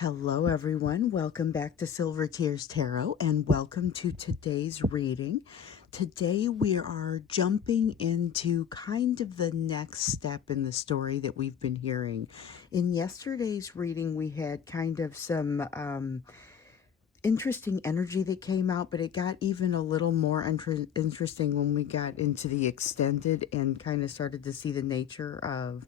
Hello, everyone. Welcome back to Silver Tears Tarot and welcome to today's reading. Today, we are jumping into kind of the next step in the story that we've been hearing. In yesterday's reading, we had kind of some interesting energy that came out, but it got even a little more interesting when we got into the extended and kind of started to see the nature of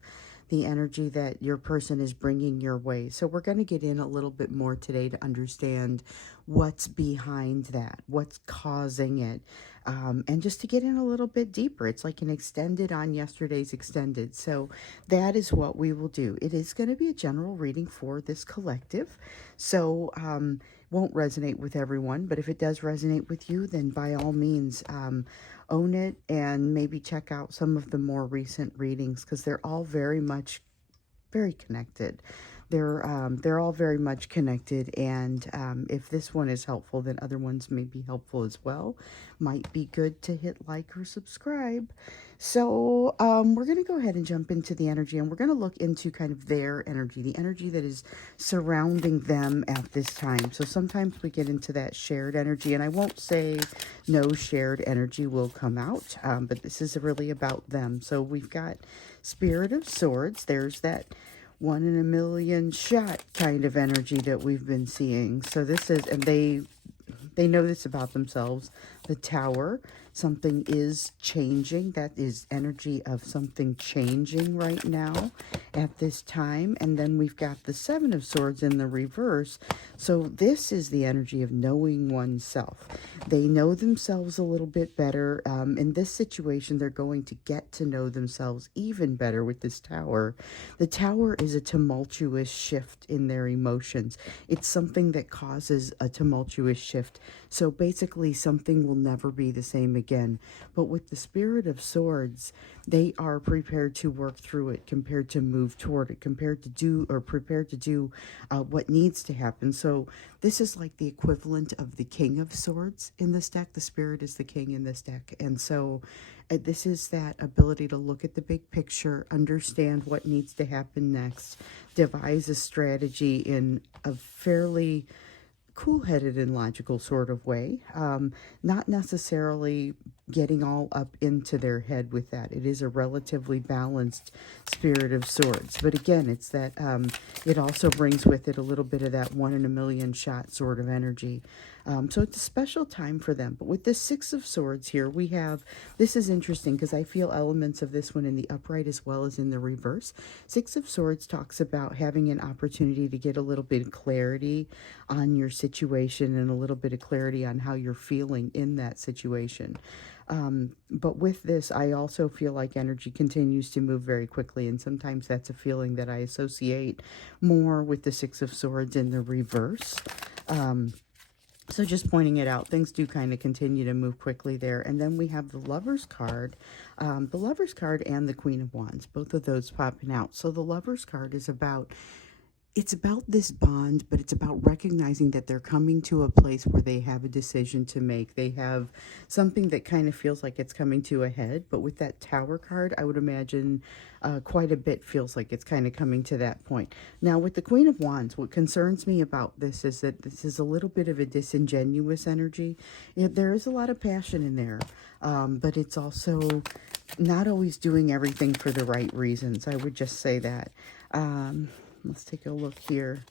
the energy that your person is bringing your way. So we're going to get in a little bit more today to understand what's behind that, what's causing it, and just to get in a little bit deeper. It's like an extended on yesterday's extended. So that is what we will do. It is going to be a general reading for this collective. So, won't resonate with everyone, but if it does resonate with you, then by all means, own it and maybe check out some of the more recent readings because they're all very connected. They're all very much connected, and if this one is helpful, then other ones may be helpful as well. Might be good to hit like or subscribe. So we're going to go ahead and jump into the energy, and we're going to look into kind of their energy, the energy that is surrounding them at this time. So sometimes we get into that shared energy, and I won't say no shared energy will come out, but this is really about them. So we've got Spirit of Swords. There's that 1 in a million shot kind of energy that we've been seeing. So this is, and they know this about themselves. The Tower, something is changing. That is energy of something changing right now at this time. And then we've got the 7 of Swords in the reverse. So this is the energy of knowing oneself. They know themselves a little bit better. In this situation, they're going to get to know themselves even better with this Tower. The Tower is a tumultuous shift in their emotions. It's something that causes a tumultuous shift. So basically, something will never be the same again. But with the Spirit of Swords, they are prepared to work through it, compared to move toward it, prepared to do what needs to happen. So this is like the equivalent of the King of Swords in this deck. The Spirit is the king in this deck. And so this is that ability to look at the big picture, understand what needs to happen next, devise a strategy in a fairly cool-headed and logical sort of way, not necessarily getting all up into their head with that. It is a relatively balanced Spirit of Swords, but again, it's that it also brings with it a little bit of that 1 in a million shot sort of energy. So it's a special time for them. But with the 6 of Swords here, we have, this is interesting because I feel elements of this one in the upright as well as in the reverse. 6 of Swords talks about having an opportunity to get a little bit of clarity on your situation and a little bit of clarity on how you're feeling in that situation. But with this, I also feel like energy continues to move very quickly, and sometimes that's a feeling that I associate more with the 6 of Swords in the reverse. So just pointing it out, things do kind of continue to move quickly there. And then we have the Lover's card. The Lover's card and the Queen of Wands, both of those popping out. So the Lover's card is about, it's about this bond, but it's about recognizing that they're coming to a place where they have a decision to make. They have something that kind of feels like it's coming to a head, but with that Tower card, I would imagine quite a bit feels like it's kind of coming to that point. Now, with the Queen of Wands, what concerns me about this is that this is a little bit of a disingenuous energy. There is a lot of passion in there, but it's also not always doing everything for the right reasons. I would just say that. Let's take a look here.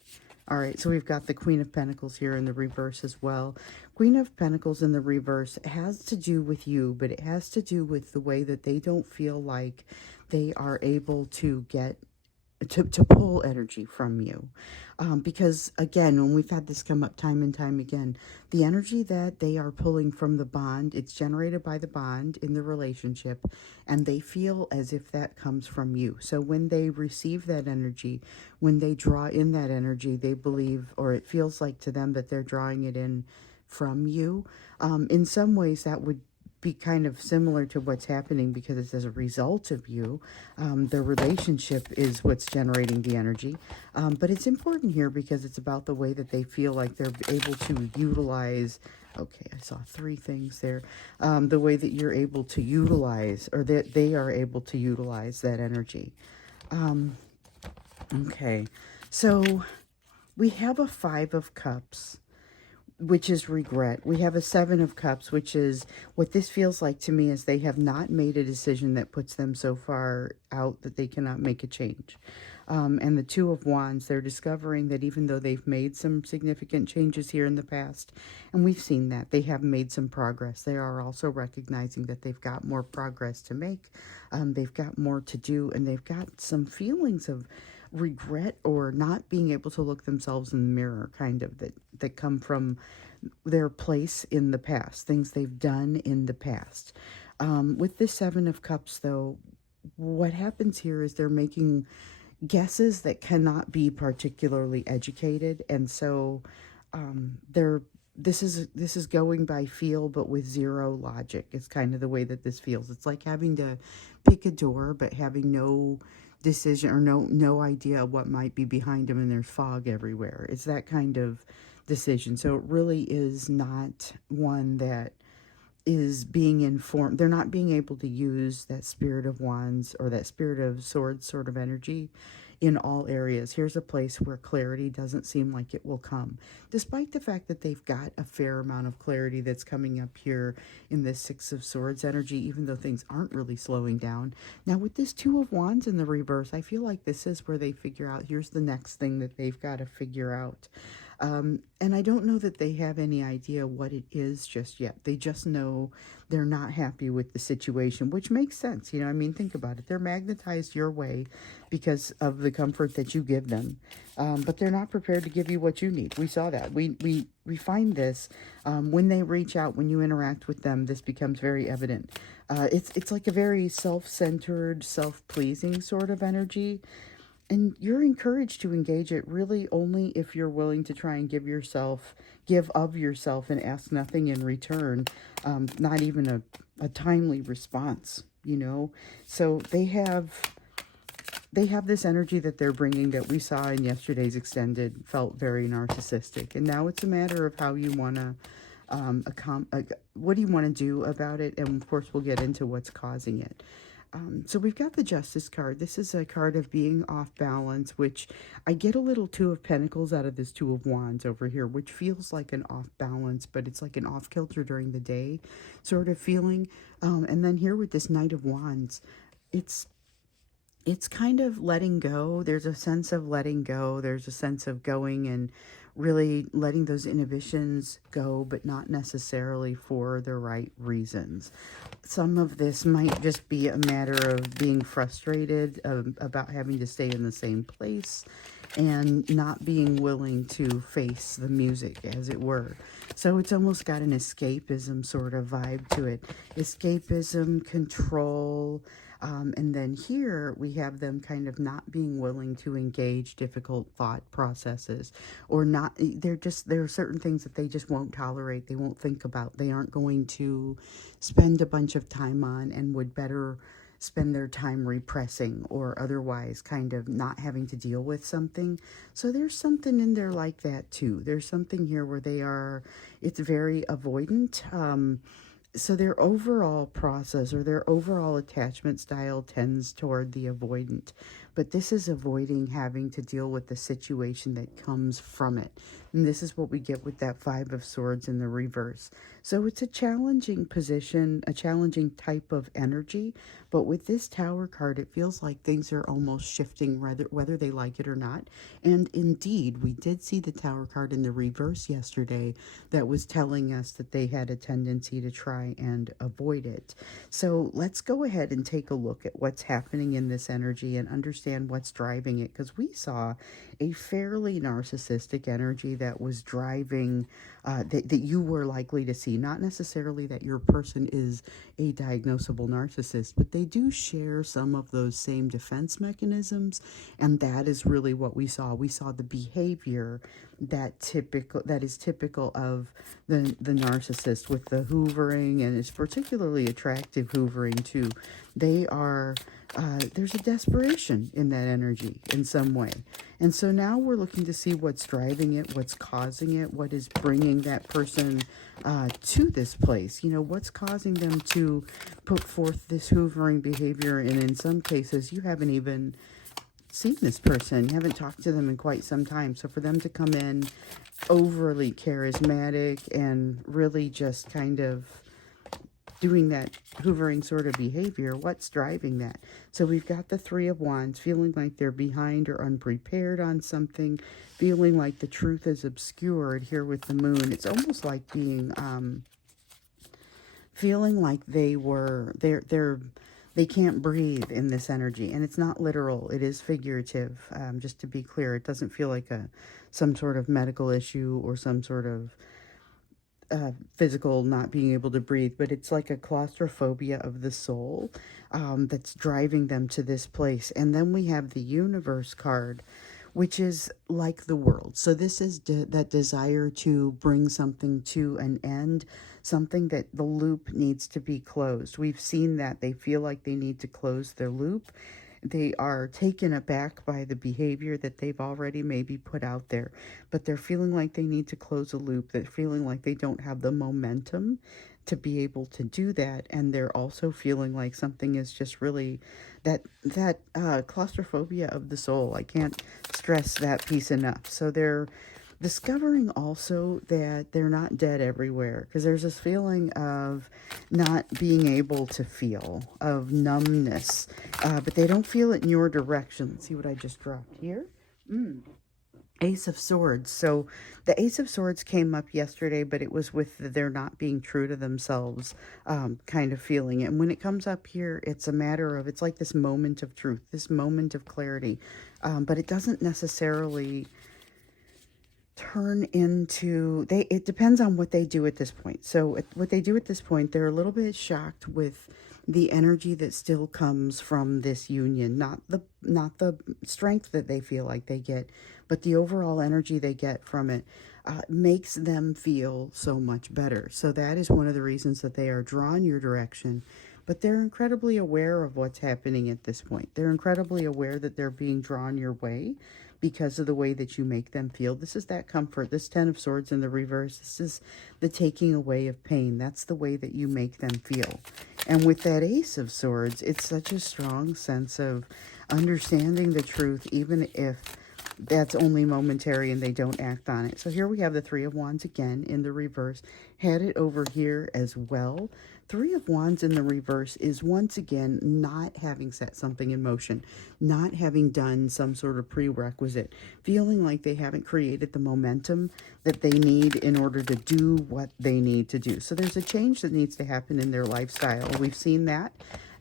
All right, so we've got the Queen of Pentacles here in the reverse as well. Queen of Pentacles in the reverse has to do with you, but it has to do with the way that they don't feel like they are able to get to pull energy from you. Because again, when we've had this come up time and time again, the energy that they are pulling from the bond, it's generated by the bond in the relationship, and they feel as if that comes from you. So when they receive that energy, when they draw in that energy, they believe, or it feels like to them that they're drawing it in from you. In some ways that would be kind of similar to what's happening because it's as a result of you. The relationship is what's generating the energy. But it's important here because it's about the way that they feel like they're able to utilize. Okay, I saw 3 things there. The way that you're able to utilize, or that they are able to utilize that energy. Okay, so we have a Five of Cups, which is regret. We have a Seven of Cups, which is what this feels like to me is they have not made a decision that puts them so far out that they cannot make a change. And the Two of Wands, they're discovering that even though they've made some significant changes here in the past, and we've seen that, they have made some progress. They are also recognizing that they've got more progress to make. They've got more to do, and they've got some feelings of regret or not being able to look themselves in the mirror, kind of, that come from their place in the past, things they've done in the past. With the Seven of Cups, though, what happens here is they're making guesses that cannot be particularly educated, and so they're this is going by feel, but with zero logic. It's kind of the way that this feels. It's like having to pick a door but having no decision or no idea what might be behind them, and there's fog everywhere. It's that kind of decision. So it really is not one that is being informed. They're not being able to use that Spirit of Wands or that Spirit of Swords sort of energy in all areas. Here's a place where clarity doesn't seem like it will come, despite the fact that they've got a fair amount of clarity that's coming up here in this Six of Swords energy, even though things aren't really slowing down. Now, with this Two of Wands in the reverse, I feel like this is where they figure out, here's the next thing that they've got to figure out. And I don't know that they have any idea what it is just yet. They just know they're not happy with the situation, which makes sense. You know, I mean, think about it. They're magnetized your way because of the comfort that you give them. But they're not prepared to give you what you need. We saw that. We find this when they reach out, when you interact with them, this becomes very evident. It's like a very self-centered, self-pleasing sort of energy. And you're encouraged to engage it really only if you're willing to try and give of yourself and ask nothing in return, not even a timely response, you know. So they have this energy that they're bringing that we saw in yesterday's extended felt very narcissistic. And now it's a matter of how you want to, what do you want to do about it? And of course, we'll get into what's causing it. So we've got the Justice card. This is a card of being off balance, which I get a little Two of Pentacles out of this Two of Wands over here, which feels like an off balance, but it's like an off kilter during the day sort of feeling. And then here with this Knight of Wands, it's kind of letting go. There's a sense of letting go. There's a sense of going and really letting those inhibitions go, but not necessarily for the right reasons. Some of this might just be a matter of being frustrated about having to stay in the same place and not being willing to face the music, as it were. So it's almost got an escapism sort of vibe to it. Escapism, control. And then here we have them kind of not being willing to engage difficult thought processes, or not. There are certain things that they just won't tolerate. They won't think about. They aren't going to spend a bunch of time on, and would better spend their time repressing or otherwise kind of not having to deal with something. So there's something in there like that too. There's something here where it's very avoidant. So their overall process or their overall attachment style tends toward the avoidant. But this is avoiding having to deal with the situation that comes from it. And this is what we get with that Five of Swords in the reverse. So it's a challenging position, a challenging type of energy. But with this Tower card, it feels like things are almost shifting whether they like it or not. And indeed, we did see the Tower card in the reverse yesterday that was telling us that they had a tendency to try and avoid it. So let's go ahead and take a look at what's happening in this energy and understand what's driving it, because we saw a fairly narcissistic energy that was driving, that you were likely to see. Not necessarily that your person is a diagnosable narcissist, but they do share some of those same defense mechanisms, and that is really what we saw. We saw the behavior that is typical of the narcissist, with the hoovering, and it's particularly attractive hoovering too. They are there's a desperation in that energy in some way. And so now we're looking to see what's driving it, what's causing it, what is bringing that person to this place. You know, what's causing them to put forth this hoovering behavior, and in some cases you haven't even seen this person, haven't talked to them in quite some time. So for them to come in overly charismatic and really just kind of doing that hoovering sort of behavior, what's driving that? So we've got the Three of Wands, feeling like they're behind or unprepared on something, feeling like the truth is obscured here with the Moon. It's almost like being feeling like they can't breathe in this energy. And it's not literal, it is figurative. Just to be clear, it doesn't feel like some sort of medical issue or some sort of physical not being able to breathe, but it's like a claustrophobia of the soul that's driving them to this place. And then we have the Universe card, which is like the world. So this is that desire to bring something to an end, something that the loop needs to be closed. We've seen that they feel like they need to close their loop. They are taken aback by the behavior that they've already maybe put out there, but they're feeling like they need to close a loop. They're feeling like they don't have the momentum to be able to do that, and they're also feeling like something is just really that claustrophobia of the soul. I can't stress that piece enough. So they're discovering also that they're not dead everywhere, because there's this feeling of not being able to feel, of numbness, but they don't feel it in your direction. Let's see what I just dropped here. Ace of Swords. So the Ace of Swords came up yesterday, but it was with they're not being true to themselves kind of feeling. And when it comes up here, it's a matter of, it's like this moment of truth, this moment of clarity, but it doesn't necessarily turn into, it depends on what they do at this point. So what they do at this point, they're a little bit shocked with the energy that still comes from this union, not the strength that they feel like they get, but the overall energy they get from it makes them feel so much better. So that is one of the reasons that they are drawn your direction. But they're incredibly aware of what's happening at this point. They're incredibly aware that they're being drawn your way because of the way that you make them feel. This is that comfort. This Ten of Swords in the reverse, this is the taking away of pain. That's the way that you make them feel. And with that Ace of Swords, it's such a strong sense of understanding the truth, even if that's only momentary and they don't act on it. So here we have the Three of Wands again in the reverse. Had it over here as well. Three of Wands in the reverse is once again not having set something in motion, not having done some sort of prerequisite, feeling like they haven't created the momentum that they need in order to do what they need to do. So there's a change that needs to happen in their lifestyle. We've seen that.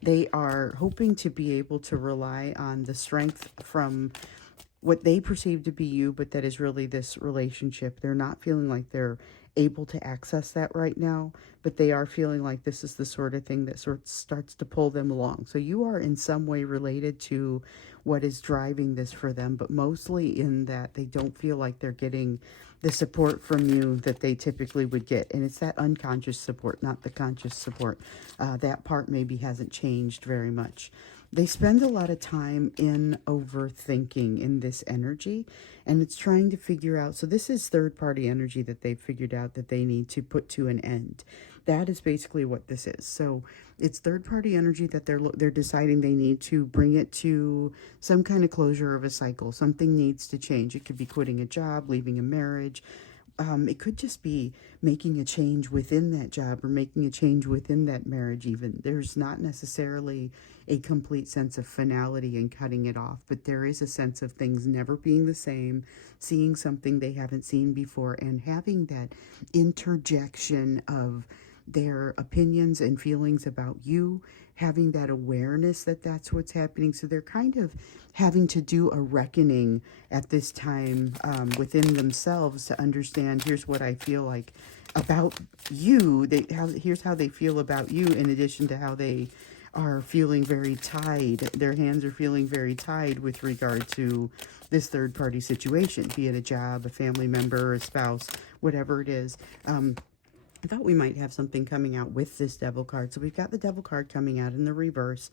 They are hoping to be able to rely on the strength from what they perceive to be you, but that is really this relationship. They're not feeling like they're able to access that right now, but they are feeling like this is the sort of thing that sort of starts to pull them along. So you are in some way related to what is driving this for them, but mostly in that they don't feel like they're getting the support from you that they typically would get. And it's that unconscious support, not the conscious support. That part maybe hasn't changed very much. They spend a lot of time in overthinking in this energy, and it's trying to figure out. So this is third-party energy that they've figured out that they need to put to an end. That is basically what this is. So it's third-party energy that they're deciding they need to bring it to some kind of closure of a cycle. Something needs to change. It could be quitting a job, leaving a marriage. It could just be making a change within that job or making a change within that marriage even. There's not necessarily a complete sense of finality and cutting it off, but there is a sense of things never being the same, seeing something they haven't seen before, and having that interjection of their opinions and feelings about you, having that awareness that that's what's happening. So they're kind of having to do a reckoning at this time within themselves to understand, here's what I feel like about you. Here's how they feel about you, in addition to how they are feeling very tied. Their hands are feeling very tied with regard to this third-party situation, be it a job, a family member, a spouse, whatever it is. I thought we might have something coming out with this Devil card. So we've got the Devil card coming out in the reverse.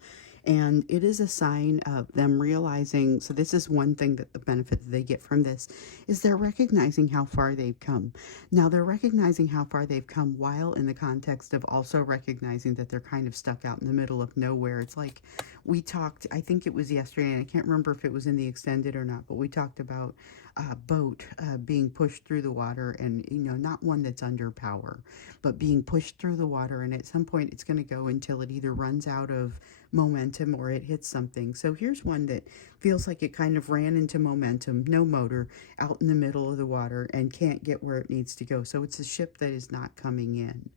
And it is a sign of them realizing, so this is one thing that the benefit that they get from this is they're recognizing how far they've come. Now they're recognizing how far they've come while in the context of also recognizing that they're kind of stuck out in the middle of nowhere. It's like we talked, I think it was yesterday, and I can't remember if it was in the extended or not, but we talked about a boat being pushed through the water, and not one that's under power, but being pushed through the water, and at some point it's going to go until it either runs out of momentum or it hits something. So here's one that feels like it kind of ran into momentum, no motor, out in the middle of the water and can't get where it needs to go. So it's a ship that is not coming in,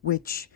which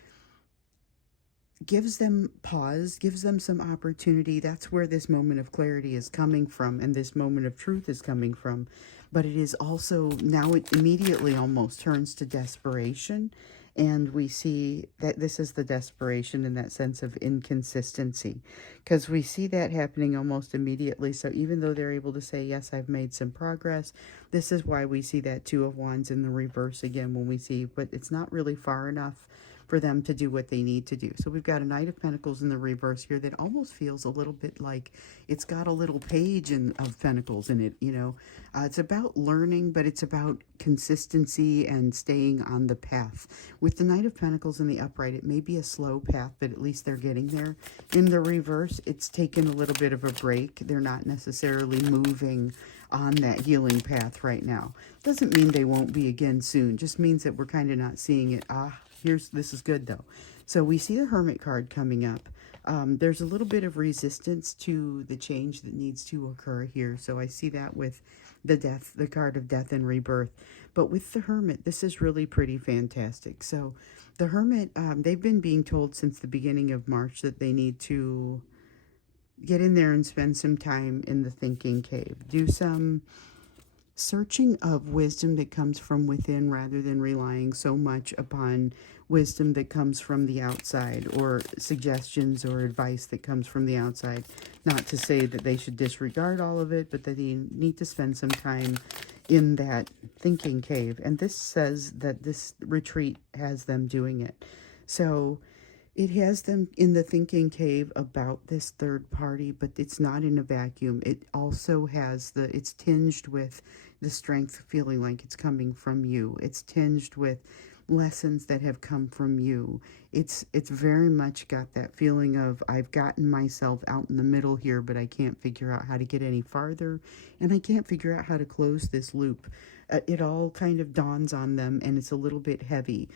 gives them pause, gives them some opportunity. That's where this moment of clarity is coming from, and this moment of truth is coming from. But it is also, now it immediately almost turns to desperation. And we see that this is the desperation in that sense of inconsistency, because we see that happening almost immediately. So even though they're able to say, yes, I've made some progress, this is why we see that Two of Wands in the reverse again when we see, but it's not really far enough for them to do what they need to do. So we've got a Knight of Pentacles in the reverse here that almost feels a little bit like it's got a little page of Pentacles in it, it's about learning, but it's about consistency and staying on the path. With the Knight of Pentacles in the upright, it may be a slow path, but at least they're getting there. In the reverse, it's taken a little bit of a break. They're not necessarily moving on that healing path right now. Doesn't mean they won't be again soon. Just means that we're kind of not seeing it. This is good though. So we see the Hermit card coming up. There's a little bit of resistance to the change that needs to occur here. So I see that with the card of death and rebirth. But with the Hermit, this is really pretty fantastic. So the Hermit, they've been being told since the beginning of March that they need to get in there and spend some time in the thinking cave. Do some searching of wisdom that comes from within rather than relying so much upon wisdom that comes from the outside or suggestions or advice that comes from the outside. Not to say that they should disregard all of it, but that they need to spend some time in that thinking cave. And this says that this retreat has them doing it. So it has them in the thinking cave about this third party, but it's not in a vacuum. It also has it's tinged with the strength feeling like it's coming from you. It's tinged with lessons that have come from you. It's very much got that feeling of, I've gotten myself out in the middle here, but I can't figure out how to get any farther, and I can't figure out how to close this loop. It all kind of dawns on them, and it's a little bit heavy.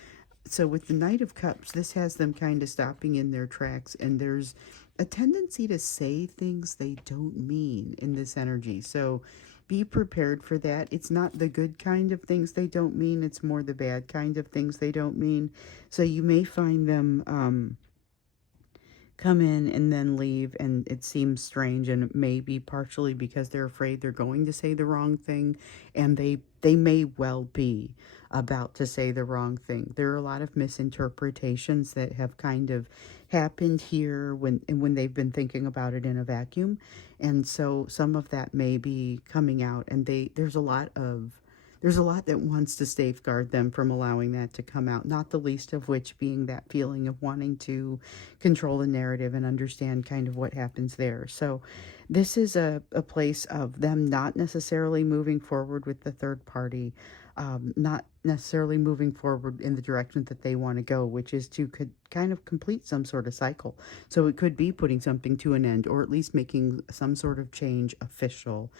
So with the Knight of Cups, this has them kind of stopping in their tracks, and there's a tendency to say things they don't mean in this energy. So be prepared for that. It's not the good kind of things they don't mean. It's more the bad kind of things they don't mean. So you may find them come in and then leave, and it seems strange, and it may be partially because they're afraid they're going to say the wrong thing, and they may well be about to say the wrong thing. There are a lot of misinterpretations that have kind of happened here when they've been thinking about it in a vacuum, and so some of that may be coming out, and there's a lot that wants to safeguard them from allowing that to come out, not the least of which being that feeling of wanting to control the narrative and understand kind of what happens there. So this is a place of them not necessarily moving forward with the third party, not necessarily moving forward in the direction that they want to go, which is to kind of complete some sort of cycle. So it could be putting something to an end, or at least making some sort of change official.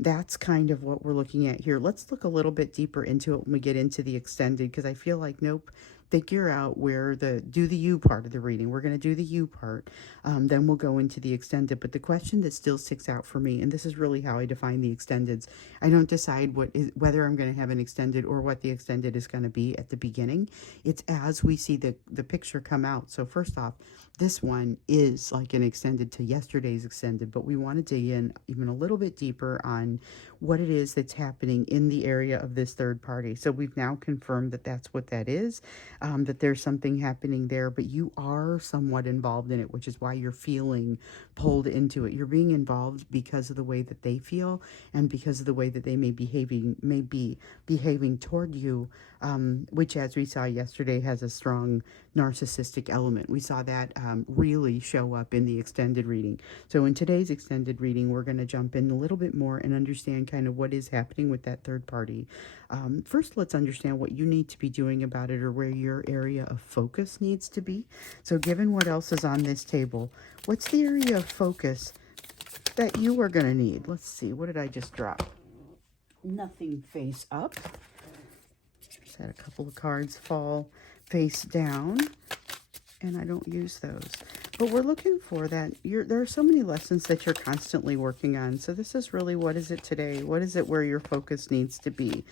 That's kind of what we're looking at here. Let's look a little bit deeper into it when we get into the extended, because I feel like, nope, figure out where do the you part of the reading. We're going to do the you part. Then we'll go into the extended. But the question that still sticks out for me, and this is really how I define the extendeds. I don't decide whether I'm going to have an extended or what the extended is going to be at the beginning. It's as we see the picture come out. So first off, this one is like an extended to yesterday's extended, but we want to dig in even a little bit deeper on what it is that's happening in the area of this third party. So we've now confirmed that that's what that is, that there's something happening there, but you are somewhat involved in it, which is why you're feeling pulled into it. You're being involved because of the way that they feel and because of the way that they may be behaving toward you, which, as we saw yesterday, has a strong narcissistic element. We saw that really show up in the extended reading. So in today's extended reading, we're going to jump in a little bit more and understand kind of what is happening with that third party. First, let's understand what you need to be doing about it, or where your area of focus needs to be. So given what else is on this table, what's the area of focus that you are going to need? Let's see, what did I just drop? Nothing face up. Just had a couple of cards fall face down, and I don't use those. But we're looking for that. There are so many lessons that you're constantly working on. So this is really, what is it today? What is it where your focus needs to be?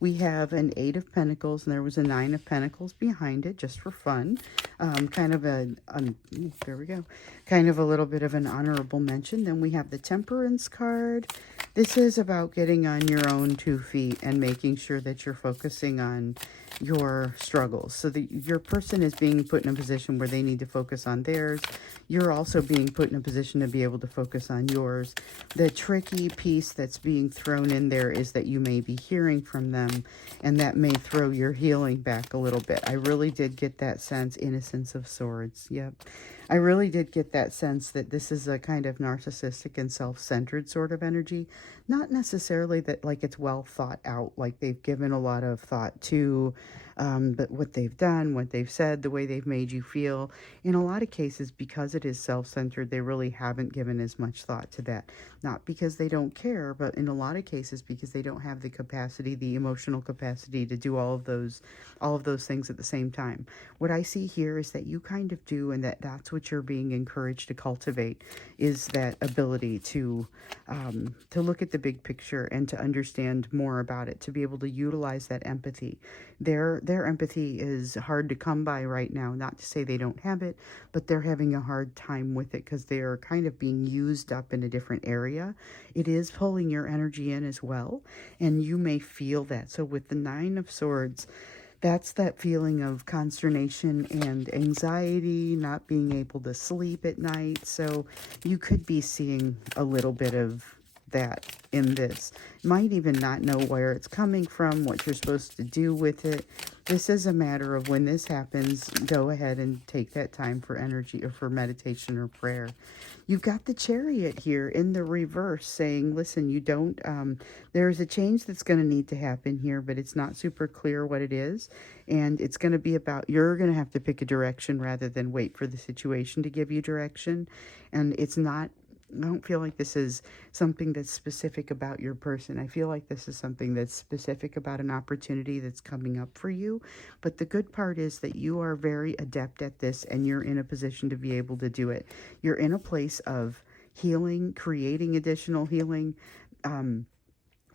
We have an 8 of Pentacles, and there was a 9 of Pentacles behind it, just for fun. Kind of there we go. Kind of a little bit of an honorable mention. Then we have the Temperance card. This is about getting on your own 2 feet and making sure that you're focusing on your struggles. So your person is being put in a position where they need to focus on theirs. You're also being put in a position to be able to focus on yours. The tricky piece that's being thrown in there is that you may be hearing from them, and that may throw your healing back a little bit. I really did get that sense. Innocence of Swords. Yep. I really did get that sense that this is a kind of narcissistic and self-centered sort of energy. Not necessarily that like it's well thought out, like they've given a lot of thought to but what they've done, what they've said, the way they've made you feel. In a lot of cases, because it is self-centered, they really haven't given as much thought to that. Not because they don't care, but in a lot of cases because they don't have the capacity, the emotional capacity to do all of those things at the same time. What I see here is that you kind of do, and that's what you're being encouraged to cultivate, is that ability to look at the big picture and to understand more about it, to be able to utilize that empathy. Their empathy is hard to come by right now. Not to say they don't have it, but they're having a hard time with it because they are kind of being used up in a different area. It is pulling your energy in as well, and you may feel that. So with the 9 of Swords, that's that feeling of consternation and anxiety, not being able to sleep at night. So you could be seeing a little bit of that in this. Might even not know where it's coming from, what you're supposed to do with it. This is a matter of, when this happens, go ahead and take that time for energy or for meditation or prayer. You've got the Chariot here in the reverse saying, listen, you don't, there's a change that's going to need to happen here, but it's not super clear what it is. And it's going to be about, you're going to have to pick a direction rather than wait for the situation to give you direction. And it's not, I don't feel like this is something that's specific about your person. I feel like this is something that's specific about an opportunity that's coming up for you. But the good part is that you are very adept at this, and you're in a position to be able to do it. You're in a place of healing, creating additional healing.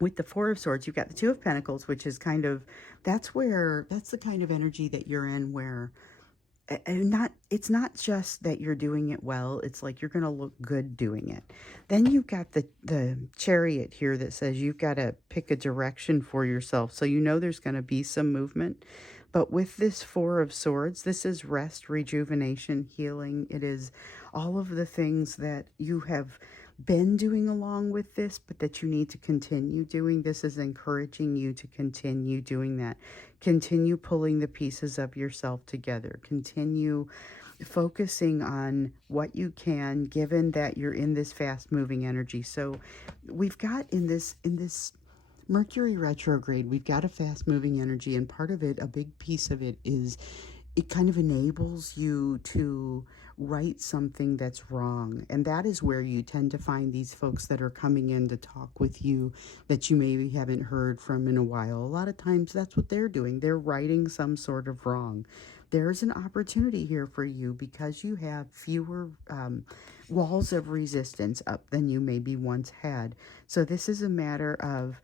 With the 4 of Swords, you've got the 2 of Pentacles, which is kind of, that's the kind of energy that you're in where it's not just that you're doing it well, it's like you're going to look good doing it. Then you've got the Chariot here that says you've got to pick a direction for yourself. So you know there's going to be some movement. But with this 4 of Swords, this is rest, rejuvenation, healing. It is all of the things that you have been doing along with this, but that you need to continue doing. This is encouraging you to continue doing that. Continue pulling the pieces of yourself together. Continue focusing on what you can, given that you're in this fast-moving energy. So we've got in this Mercury retrograde, we've got a fast-moving energy, and part of it, a big piece of it, is it kind of enables you to right something that's wrong. And that is where you tend to find these folks that are coming in to talk with you that you maybe haven't heard from in a while. A lot of times that's what they're doing. They're righting some sort of wrong. There's an opportunity here for you because you have fewer walls of resistance up than you maybe once had. So this is a matter of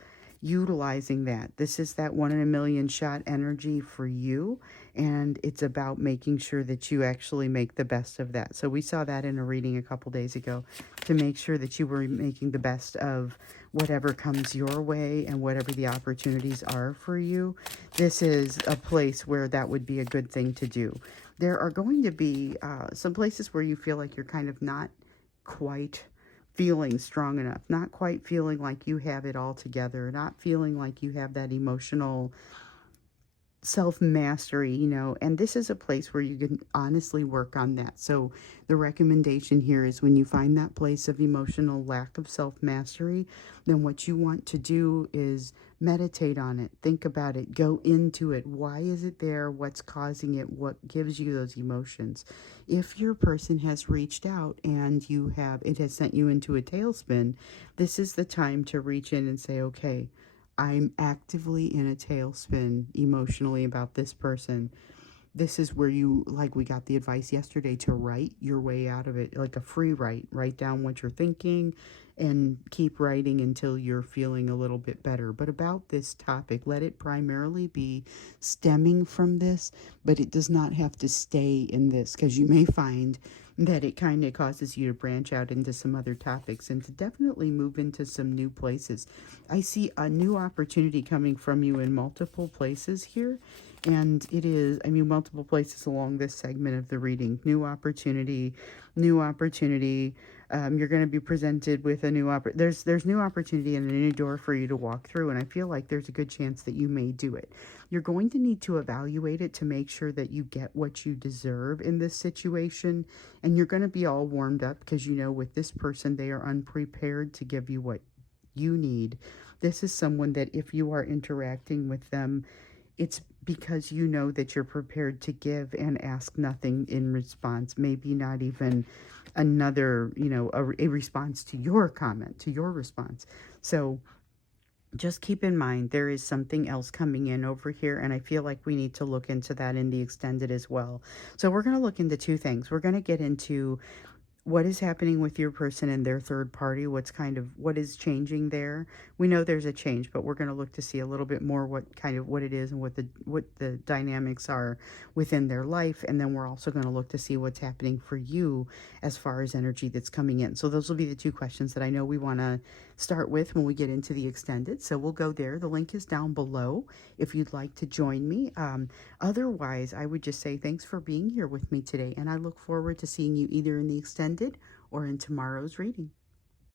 utilizing that. This is that 1 in a million shot energy for you, and it's about making sure that you actually make the best of that. So we saw that in a reading a couple days ago, to make sure that you were making the best of whatever comes your way and whatever the opportunities are for you. This is a place where that would be a good thing to do. There are going to be some places where you feel like you're kind of not quite feeling strong enough, not quite feeling like you have it all together, not feeling like you have that emotional self-mastery, and this is a place where you can honestly work on that. So the recommendation here is, when you find that place of emotional lack of self-mastery, then what you want to do is meditate on it, think about it, go into it. Why is it there? What's causing it? What gives you those emotions? If your person has reached out and it has sent you into a tailspin, this is the time to reach in and say, okay, I'm actively in a tailspin emotionally about this person. This is where like we got the advice yesterday, to write your way out of it, like a free write. Write down what you're thinking and keep writing until you're feeling a little bit better. But about this topic, let it primarily be stemming from this, but it does not have to stay in this, because you may find that it kind of causes you to branch out into some other topics and to definitely move into some new places. I see a new opportunity coming from you in multiple places here. And it is, multiple places along this segment of the reading. New opportunity, new opportunity. You're going to be presented with a new there's new opportunity and a new door for you to walk through, and I feel like there's a good chance that you may do it. You're going to need to evaluate it to make sure that you get what you deserve in this situation, and you're going to be all warmed up because with this person, they are unprepared to give you what you need. This is someone that, if you are interacting with them, it's because that you're prepared to give and ask nothing in response. Maybe not even another, a response to your comment, to your response. So just keep in mind, there is something else coming in over here, and I feel like we need to look into that in the extended as well. So we're going to look into two things. We're going to get into what is happening with your person and their third party, what is changing there. We know there's a change, but we're going to look to see a little bit more what it is and what the dynamics are within their life. And then we're also going to look to see what's happening for you as far as energy that's coming in. So those will be the two questions that I know we want to start with when we get into the extended. So we'll go there. The link is down below if you'd like to join me. Otherwise, I would just say thanks for being here with me today, and I look forward to seeing you either in the extended or in tomorrow's reading.